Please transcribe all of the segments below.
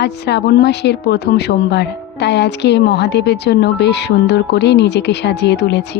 আজ শ্রাবণ মাসের প্রথম সোমবার, তাই আজকে মহাদেবের জন্য বেশ সুন্দর করে নিজেকে সাজিয়ে তুলেছি।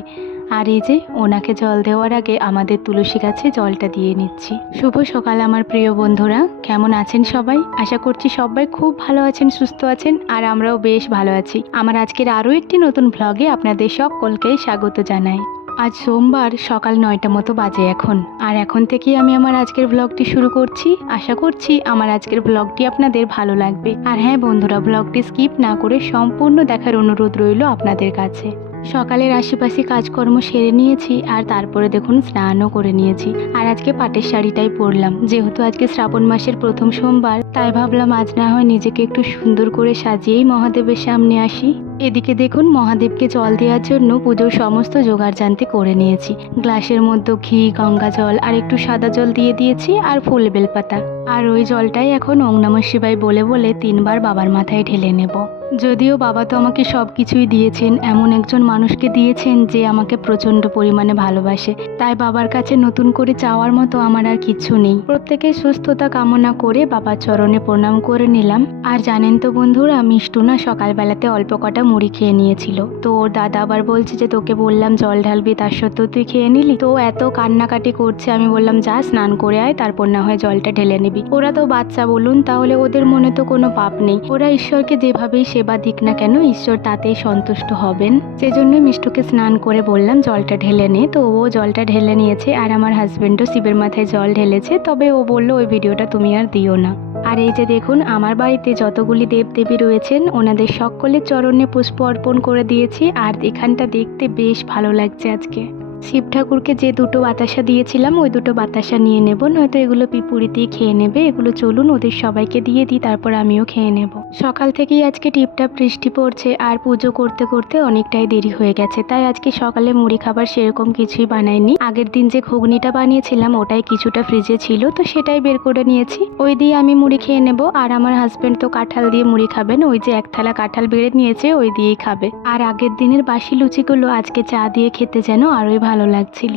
আর এই যে ওনাকে জল দেওয়ার আগে আমাদের তুলসী গাছে জলটা দিয়ে নিচ্ছি। শুভ সকাল আমার প্রিয় বন্ধুরা, কেমন আছেন সবাই? আশা করছি সবাই খুব ভালো আছেন, সুস্থ আছেন, আর আমরাও বেশ ভালো আছি। আমার আজকের আরও একটি নতুন ভ্লগে আপনাদের সকলকে স্বাগত জানাই। আজ সোমবার সকাল 9টা মতো বাজে এখন, আর এখন থেকেই আমি আমার আজকের ব্লগটি শুরু করছি। আশা করছি আমার আজকের ব্লগটি আপনাদের ভালো লাগবে। আর হ্যাঁ বন্ধুরা, ব্লগটি স্কিপ না করে সম্পূর্ণ দেখার অনুরোধ রইল আপনাদের কাছে। সকালের আশেপাশে কাজকর্ম সেরে নিয়েছি, আর তারপরে দেখুন স্নানও করে নিয়েছি। আর আজকে পাটের শাড়িটাই পরলাম, যেহেতু আজকে শ্রাবণ মাসের প্রথম সোমবার, তাই ভাবলাম আজ না হয় নিজেকে একটু সুন্দর করে সাজিয়েই মহাদেবের সামনে আসি। এদিকে দেখুন মহাদেবকে জল দেওয়ার জন্য পুজোর সমস্ত জোগাড়জান্তি করে নিয়েছি। গ্লাসের মধ্যে ঘি, গঙ্গা জল আর একটু সাদা জল দিয়ে দিয়েছি, আর ফুল বেলপাতা। আর ওই জলটাই এখন ওং নমঃ শিবায় বলে বলে 3বার বাবার মাথায় ঢেলে নেব। যদিও বাবা তো আমাকে সব কিছুই দিয়েছেন, এমন একজন মানুষকে দিয়েছেন যে আমাকে প্রচণ্ড পরিমাণে ভালোবাসে, তাই বাবার কাছে নতুন করে চাওয়ার মতো আমার আর কিচ্ছু নেই। প্রত্যেকের সুস্থতা কামনা করে বাবার চরণে প্রণাম করে নিলাম। আর জানেন তো বন্ধুরা, মিষ্টু না সকালবেলাতে অল্প কটা মুড়ি খেয়ে নিয়েছিল, তো ওর দাদা আবার বলছে যে তোকে বললাম জল ঢালবি, তার সত্ত্বেও তুই খেয়ে নিলি। তো এত কান্নাকাটি করছে, আমি বললাম যা স্নান করে আয়, তারপর না হয় জলটা ঢেলে নিবি। ওরা তো বাচ্চা বলুন, তাহলে ওদের মনে তো কোনো পাপ নেই। ওরা ঈশ্বরকে যেভাবেই সেবা দিক না কেন, ঈশ্বর তাতেই সন্তুষ্ট হবেন। সেজন্য মিষ্টুকে স্নান করে বললাম জলটা ঢেলে নে, তো ও জলটা ঢেলে নিয়েছে। আর আমার হাজবেন্ডও শিবের মাথায় জল ঢেলেছে, তবে ও বলল ওই ভিডিওটা তুমি আর দিও না। আর এই যে দেখুন আমার বাড়িতে যতগুলি দেবদেবী রয়েছেন, ওনাদের সকলের চরণে পুষ্প অর্পণ করে দিয়েছি। আর এখানটা দেখতে বেশ ভালো লাগছে আজকে। শিব ঠাকুরকে যে দুটো বাতাসা দিয়েছিলাম, ওই দুটো বাতাসা নিয়ে নেব, নয়তো এগুলো পিপুড়িতেই খেয়ে নেবে। এগুলো চলুন ওদের সবাইকে দিয়ে দিই, তারপর আমিও খেয়ে নেব। সকাল থেকেই আজকে টিপটাপ বৃষ্টি পড়ছে, আর পুজো করতে করতে অনেকটাই দেরি হয়ে গেছে, তাই আজকে সকালে মুড়ি খাবার সেরকম কিছুই বানাইনি। আগের দিন যে ঘুগনিটা বানিয়েছিলাম ওটাই কিছুটা ফ্রিজে ছিল, তো সেটাই বের করে নিয়েছি। ওই দিয়ে আমি মুড়ি খেয়ে নেব। আর আমার হাজবেন্ড তো কাঁঠাল দিয়ে মুড়ি খাবেন, ওই যে এক থালা কাঁঠাল বেড়ে নিয়েছে, ওই দিয়েই খাবে। আর আগের দিনের বাসি লুচিগুলো আজকে চা দিয়ে খেতে যেন আরোই ভালো লাগছিল।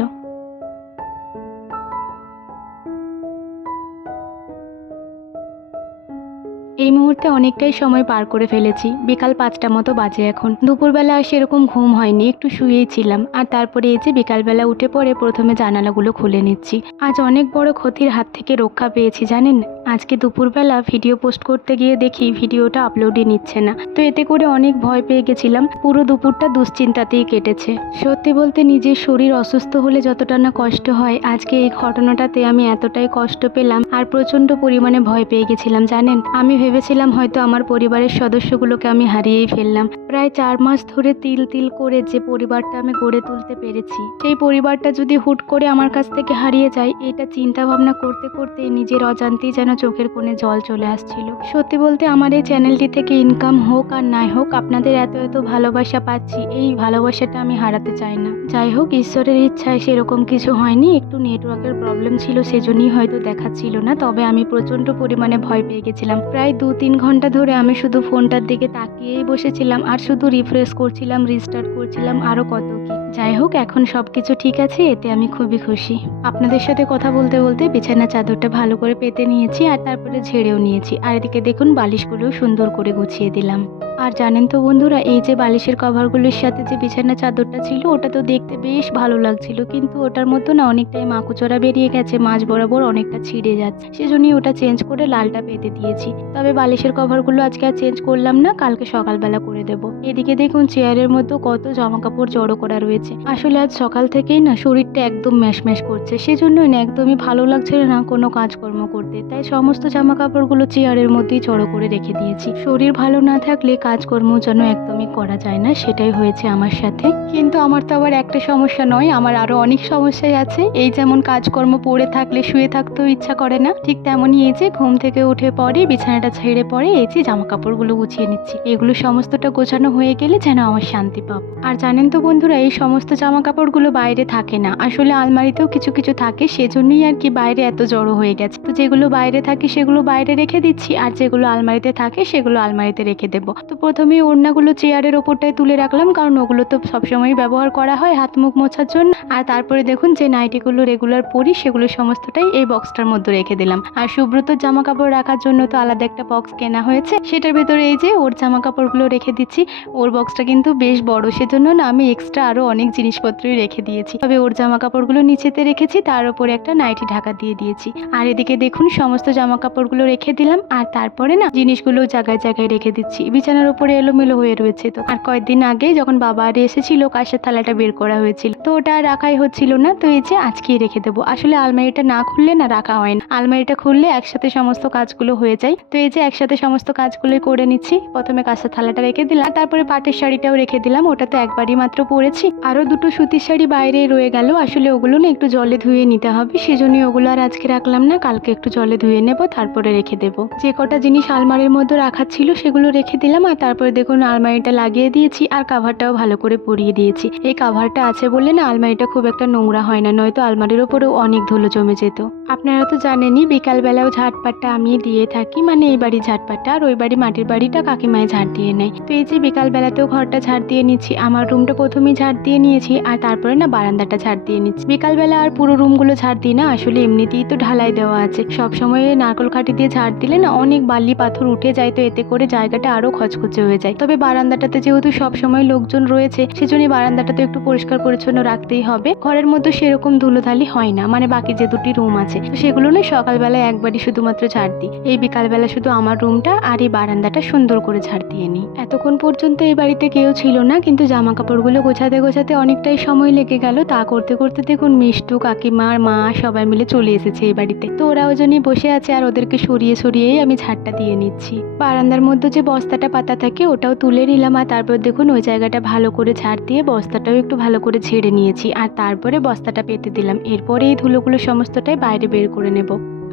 এই মুহূর্তে অনেকটাই সময় পার করে ফেলেছি। বিকাল 5টা মতো বাজে এখন। দুপুরবেলা সেরকম ঘুম হয়নি, একটু শুয়েই ছিলাম। আর তারপরে এই যে বিকালবেলা উঠে পড়ে প্রথমে জানালাগুলো খুলে নিচ্ছি। আজ অনেক বড় ক্ষতির হাত থেকে রক্ষা পেয়েছি জানেন। আজকে দুপুরবেলা ভিডিও পোস্ট করতে গিয়ে দেখি ভিডিওটা আপলোডই নিচ্ছে না, তো এতে করে অনেক ভয় পেয়ে গেছিলাম। পুরো দুপুরটা দুশ্চিন্তাতেই কেটেছে। সত্যি বলতে নিজের শরীর অসুস্থ হলে যতটা না কষ্ট হয়, আজকে এই ঘটনাটাতে আমি এতটাই কষ্ট পেলাম আর প্রচণ্ড পরিমাণে ভয় পেয়ে গেছিলাম জানেন। আমি ভেবেছিলাম হয়তো আমার পরিবারের সদস্যগুলোকে আমি হারিয়েই ফেললাম। প্রায় 4 মাস ধরে তিল তিল করে যে পরিবারটা আমি গড়ে তুলতে পেরেছি, সেই পরিবারটা যদি হুট করে আমার কাছ থেকে হারিয়ে যায়, এটা চিন্তা ভাবনা করতে করতে নিজের অজান্তেই যেন চোখের কোণে জল চলে আসছিল। সত্যি বলতে আমার এই চ্যানেলটি থেকে ইনকাম হোক আর নাই হোক, আপনাদের এত এত ভালোবাসা পাচ্ছি, এই ভালোবাসাটা আমি হারাতে চাই না। যাই হোক, ঈশ্বরের ইচ্ছায় সেরকম কিছু হয়নি, একটু নেটওয়ার্কের প্রবলেম ছিল, সেজন্যই হয়তো দেখাচ্ছিল না। তবে আমি প্রচণ্ড পরিমাণে ভয় পেয়ে গেছিলাম। প্রায় 2-3 ঘন্টা ধরে আমি শুধু ফোনটার দিকে তাকিয়েই বসেছিলাম, আর শুধু রিফ্রেশ করছিলাম, রিস্টার্ট করছিলাম, আরও কত কি। যাই হোক, এখন সব কিছু ঠিক আছে, এতে আমি খুবই খুশি। আপনাদের সাথে কথা বলতে বলতে বিছানার চাদরটা ভালো করে পেতে নিয়েছি, আর তারপরে ঝেড়েও নিয়েছি। আর এদিকে দেখুন বালিশগুলোও সুন্দর করে গুছিয়ে দিলাম। আর জানেন তো বন্ধুরা, এই যে বালিশের কভারগুলোর সাথে যে বিছানার চাদরটা ছিল, ওটা তো দেখতে বেশ ভালো লাগছিল, কিন্তু ওটার মধ্যে না অনেকটাই মাকুচড়া বেরিয়ে গেছে, মাঝ বরাবর অনেকটা ছিঁড়ে যাচ্ছে। সেজন্যই ওটা চেঞ্জ করে লালটা পেতে দিয়েছি। তবে বালিশের কভারগুলো আজকে আর চেঞ্জ করলাম না, কালকে সকালবেলা করে দেব। এদিকে দেখুন চেয়ারের মধ্যে কত জামা কাপড় জড়ো করা রয়েছে। আসলে আজ সকাল থেকেই না শরীরটা একদম ম্যাশম্যাশ করছে, সেজন্যই না একদমই ভালো লাগছিল না কোনো কাজকর্ম করতে, তাই সমস্ত জামা কাপড়গুলো চেয়ারের মধ্যেই জড়ো করে রেখে দিয়েছি। শরীর ভালো না থাকলে কাজকর্ম যেন একদমই করা যায় না, সেটাই হয়েছে আমার সাথে। কিন্তু আমার তো আবার একটা সমস্যা নয়, আমার আরো অনেক সমস্যাই আছে। এই যেমন কাজকর্ম পড়ে থাকলে শুয়ে থাকতেও ইচ্ছা করে না, ঠিক তেমনই এই যে ঘুম থেকে উঠে পরে বিছানাটা ছেড়ে পরে এই যে জামা কাপড়গুলো গুছিয়ে নিচ্ছি। এগুলো সমস্তটা গোছানো হয়ে গেলে যেন আমার শান্তি পাবো। আর জানেন তো বন্ধুরা, এই সমস্ত জামা কাপড়গুলো বাইরে থাকে না, আসলে আলমারিতেও কিছু কিছু থাকে, সেজন্যই আর কি বাইরে এত জড়ো হয়ে গেছে। তো যেগুলো বাইরে থাকে সেগুলো বাইরে রেখে দিচ্ছি, আর যেগুলো আলমারিতে থাকে সেগুলো আলমারিতে রেখে দেবো। তো প্রথমেই ওড়নাগুলো চেয়ারের ওপরটায় তুলে রাখলাম, কারণ ওগুলো তো সবসময় ব্যবহার করা হয় হাত মুখ মোছার জন্য। আর তারপরে দেখুন যে নাইটিগুলো রেগুলার পরি সেগুলো সমস্তটাই এই বক্সটার মধ্যে রেখে দিলাম। আর সুব্রতর জামা কাপড় রাখার জন্য তো আলাদা একটা বক্স কেনা হয়েছে, সেটার ভেতরে এই যে ওর জামা কাপড়গুলো রেখে দিচ্ছি। ওর বক্সটা কিন্তু বেশ বড়, সেজন্য না আমি এক্সট্রা আরও অনেক জিনিসপত্রই রেখে দিয়েছি। তবে ওর জামা কাপড়গুলো নিচেতে রেখেছি, তার উপরে একটা নাইটি ঢাকা দিয়ে দিয়েছি। আর এদিকে দেখুন সমস্ত জামা কাপড়গুলো রেখে দিলাম। আর তারপরে না জিনিসগুলো জায়গায় জায়গায় রেখে দিচ্ছি, বিছানার উপরে এলোমেলো হয়ে রয়েছে। তো আর কয়েকদিন আগে যখন বাবা আর এসেছিল কাঁসের থালাটা বের করা হয়েছিল, তো ওটা আর রাখাই হচ্ছিল না। তো এই যে আজকেই রেখে দেবো। আসলে আলমারিটা না খুললে না রাখা হয় না, আলমারিটা খুললে একসাথে সমস্ত কাজগুলো হয়ে যায়। তো এই যে একসাথে সমস্ত কাজগুলোই করে নিচ্ছি। প্রথমে কাঁসের থালাটা রেখে দিলাম, তারপরে পাটের শাড়িটাও রেখে দিলাম, ওটা তো একবারই মাত্র পরেছি। আরও দুটো সুতির শাড়ি বাইরে রয়ে গেল, আসলে ওগুলো না একটু জলে ধুয়ে নিতে হবে, সেজন্যই ওগুলো আর আজকে রাখলাম না, কালকে একটু জলে ধুয়ে নেব, তারপরে রেখে দেবো। যে কটা জিনিস আলমারির মধ্যে রাখার ছিল সেগুলো রেখে দিলাম। আর তারপরে দেখুন আলমারিটা লাগিয়ে দিয়েছি, আর কাভারটাও ভালো করে পরিয়ে দিয়েছি। এই কাভারটা আছে বলে না আলমারিটা খুব একটা নোংরা হয় না, নয়তো আলমারির ওপরেও অনেক ধুলো জমে যেত। আপনারা তো জানেনই বিকালবেলাও ঝাড়পাটটা আমি দিয়ে থাকি, মানে এই বাড়ি ঝাড়পাটটা, আর ওই বাড়ি মাটির বাড়িটা কাকিমায় ঝাড় দিয়ে নেয়। তো এই যে বিকালবেলাতেও ঘরটা ঝাড় দিয়ে নিচ্ছি, আমার রুমটা প্রথমেই ঝাড় দিয়ে নিয়েছি, আর তারপরে না বারান্দাটা ঝাড় দিয়ে নিচ্ছি। বিকালবেলা আর পুরো রুমগুলো ঝাড় দিই না, আসলে এমনিতেই তো ঢালাই দেওয়া আছে, সব সময় নারকল কাঠি দিয়ে ঝাড় দিলে না অনেক বালি পাথর উঠে যায়, তো এতে করে জায়গাটা আরো খচখচে হয়ে যায়। তবে বারান্দাটাতে যেহেতু সব সময় লোকজন রয়েছে, সেজন্য বারান্দাটা তো একটু পরিষ্কার পরিচ্ছন্ন রাখতেই হবে। ঘরের মধ্যে সেরকম ধুলোধালি হয় না, মানে বাকি যে দুটি রুম আছে তো সেগুলো না সকালবেলায় একবারই শুধুমাত্র ঝাড় দিই। এই বিকালবেলা শুধু আমার রুমটা আর এই বারান্দাটা সুন্দর করে ঝাড় দিয়ে নিই। এতক্ষণ পর্যন্ত এই বাড়িতে কেউ ছিল না, কিন্তু জামা কাপড়গুলো গোছাতে গোছাতে অনেকটাই সময় লেগে গেল। তা করতে করতে দেখুন মিষ্টু, কাকিমার মা সবাই মিলে চলে এসেছে এই বাড়িতে। তো ওরা ওজনই বসে আছে, আর ওদেরকে সরিয়ে সরিয়েই আমি ঝাড়টা দিয়ে নিচ্ছি। বারান্দার মধ্যে যে বস্তাটা পাতা থাকে ওটাও তুলে নিলাম, আর তারপর দেখুন ওই জায়গাটা ভালো করে ঝাড় দিয়ে বস্তাটাও একটু ভালো করে ঝেড়ে নিয়েছি, আর তারপরে বস্তাটা পেতে দিলাম। এরপরে এই ধুলোগুলো সমস্তটাই বাইরে বের করে নেব।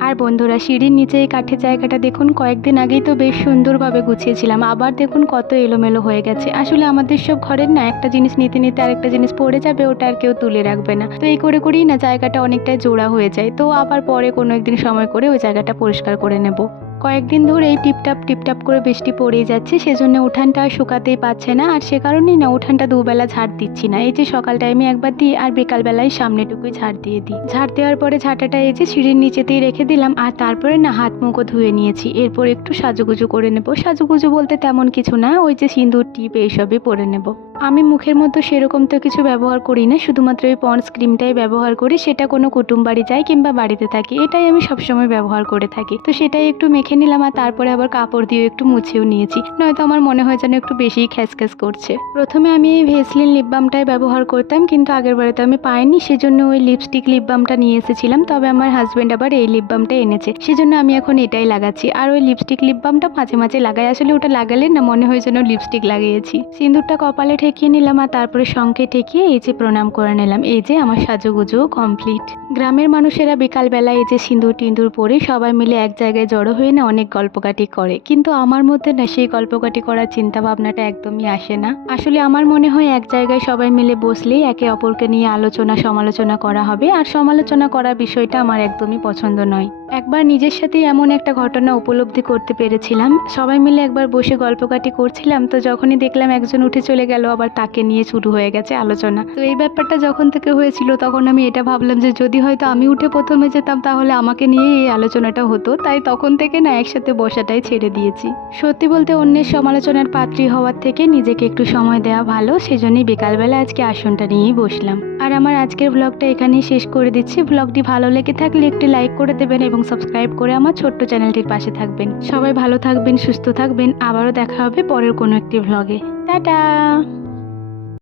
আর বন্ধুরা সিঁড়ির নিচে এই কাঠের জায়গাটা দেখুন কয়েকদিন আগেই তো বেশ সুন্দরভাবে গুছিয়েছিলাম, আবার দেখুন কত এলোমেলো হয়ে গেছে। আসলে আমাদের সব ঘরের না একটা জিনিস নিতে নিতে আরেকটা জিনিস পড়ে যাবে, ওটা আর কেউ তুলে রাখবে না। তো এই করে করেই না জায়গাটা অনেকটাই জোড়া হয়ে যায়। তো আবার পরে কোনো একদিন সময় করে ওই জায়গাটা পরিষ্কার করে নেব। কয়েকদিন ধরে এই টিপটাপ করে বৃষ্টি পড়েই যাচ্ছে, সেজন্য উঠানটা আর শুকাতেই পারছে না, আর সে কারণেই না উঠানটা দুবেলা ঝাড় দিচ্ছি না। এই যে সকাল টাইমে একবার দিই, আর বিকালবেলায় সামনেটুকুই ঝাড় দিয়ে দিই। ঝাড় দেওয়ার পরে ঝাঁটাটা এই যে সিঁড়ির নিচেতেই রেখে দিলাম, আর তারপরে না হাত মুখও ধুয়ে নিয়েছি। এরপর একটু সাজুগুজু করে নেব। সাজুগুজু বলতে তেমন কিছু না, ওই যে সিঁদুর টিপ এইসবই পরে নেব। আমি মুখের মতো সেরকম তো কিছু ব্যবহার করি না, শুধুমাত্র ওই পন্ডস ক্রিমটাই ব্যবহার করি, সেটা কোনো কুটুম বাড়ি যাই কিংবা বাড়িতে থাকি এটাই আমি সবসময় ব্যবহার করে থাকি। তো সেটাই একটু মেখে নিলাম, আর তারপরে আবার কাপড় দিয়ে একটু মুছেও নিয়েছি, নয়তো আমার মনে হয় যেন একটু বেশিই খ্যাসখ্যাস করছে। প্রথমে আমি এই ভেসলিন লিপ বামটাই ব্যবহার করতাম, কিন্তু আগের বারে তো আমি পাইনি, সেজন্য ওই লিপস্টিক লিপ বামটা নিয়ে এসেছিলাম। তবে আমার হাজব্যান্ড আবার এই লিপ বামটা এনেছে, সেজন্য আমি এখন এটাই লাগাচ্ছি। আর ওই লিপস্টিক লিপ বামটা মাঝে মাঝে লাগাই, আসলে ওটা লাগালে না মনে হয় যেন লিপস্টিক লাগিয়েছি। সিঁদুরটা কপালে ঠেকিয়ে নিলাম, আর তারপরে শঙ্খে ঠেকিয়ে এই যে প্রণাম করে নিলাম। এই যে আমার সাজুগুজু কমপ্লিট। গ্রামের মানুষেরা বিকালবেলা এই যে সিঁদুর টিঁদুর পরে সবাই মিলে এক জায়গায় জড়ো হয়ে না অনেক গল্পকাটি করে, কিন্তু আমার মধ্যে না সেই গল্পকাটি করার চিন্তা ভাবনাটা একদমই আসে না। আসলে আমার মনে হয় এক জায়গায় সবাই মিলে বসলেই একে অপরকে নিয়ে আলোচনা সমালোচনা করা হবে, আর সমালোচনা করার বিষয়টা আমার একদমই পছন্দ নয়। একবার নিজের সাথেই এমন একটা ঘটনা উপলব্ধি করতে পেরেছিলাম। সবাই মিলে একবার বসে গল্পকাটি করছিলাম, তো যখনই দেখলাম একজন উঠে চলে গেল, আবার তাকে নিয়ে শুরু হয়ে গেছে আলোচনা। তো এই ব্যাপারটা যখন থেকে হয়েছিল তখন আমি এটা ভাবলাম যে যদি হয়তো আমি উঠে প্রথমে যেতাম তাহলে আমাকে নিয়ে এই আলোচনাটা হতো, তাই তখন থেকে না একসাথে বসাটাই ছেড়ে দিয়েছি। সত্যি বলতে অন্যের সমালোচনার পাত্রী হওয়ার থেকে নিজেকে একটু সময় দেওয়া ভালো, সেজন্যই বিকালবেলা আজকে আসনটা নিয়েই বসলাম। আর আমার আজকের ব্লগটা এখানেই শেষ করে দিচ্ছি। ব্লগটি ভালো লেগে থাকলে একটি লাইক করে দেবেন এবং সাবস্ক্রাইব করে আমার ছোট্ট চ্যানেলটির পাশে থাকবেন। সবাই ভালো থাকবেন, সুস্থ থাকবেন। আবারও দেখা হবে পরের কোনো একটি ব্লগে। টাটা।